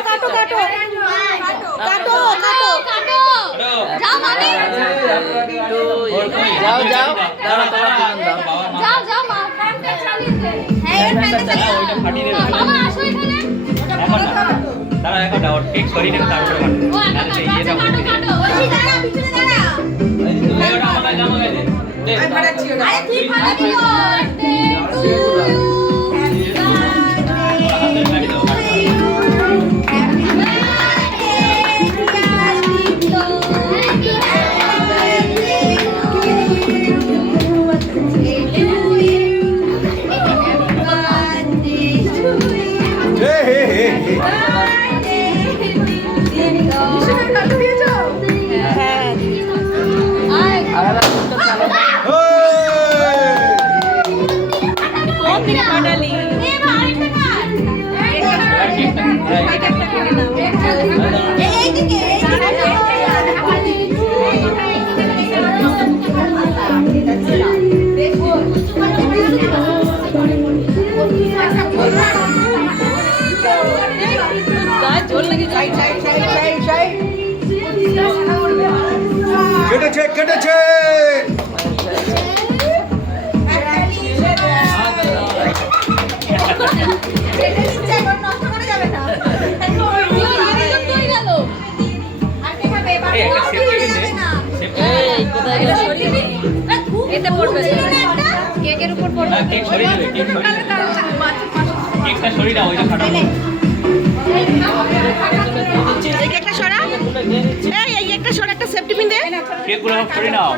কাটো কাটো কাটো কাটো কাটো যাও মানে যাও যাও দাঁড়া তোমার দুজন দাও যাও যাও মা ফ্যানটা চালিয়ে দে হ্যাঁ এর ফ্যানটা চালিয়ে ওইটা ফাটিয়ে দেবে বাবা আসো এখানে তারা এখন দাও কেক সরিয়ে নেবে তারপরে বানাবে ও কাটো এটা কাটো কাটো ওই দাঁড়া পিছনে দাঁড়া এই ওটা আমাকে জামাই দে দে আরে তুই ফাটাবি তো কেটেছে কেটেছে এতে পড়বে কেকের উপর পড়বে কেক সরিয়ে দেবে কেক সরিয়ে দেবে কেকটা সরিয়ে দাও ওইটা ফাটাবো এই কেকটা সরা এই কেকটা সরা একটা সেফটি পিন দে কেকগুলো সব সরিয়ে নাও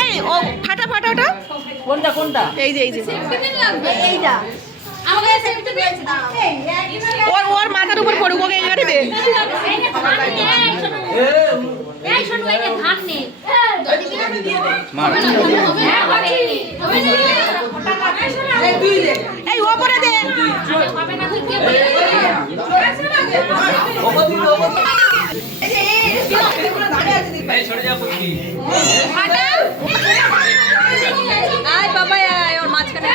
এই ও ফাটা ফাটা ওটা কোনটা কোনটা এই যে সেফটি পিন লাগবে এইটা আমাকে সেফটি পিন ওর মাথার উপর পড়ুক ওকে এখানে দে এই শোনো এই যে ধান নে যদি বিনা দিয়ে দে মার হ্যাঁ হবে এই উপরে দে হবে না তুই কে বলে এই সরে যাও পুত্রি আয় বাবা আয় ওর মাঝখানে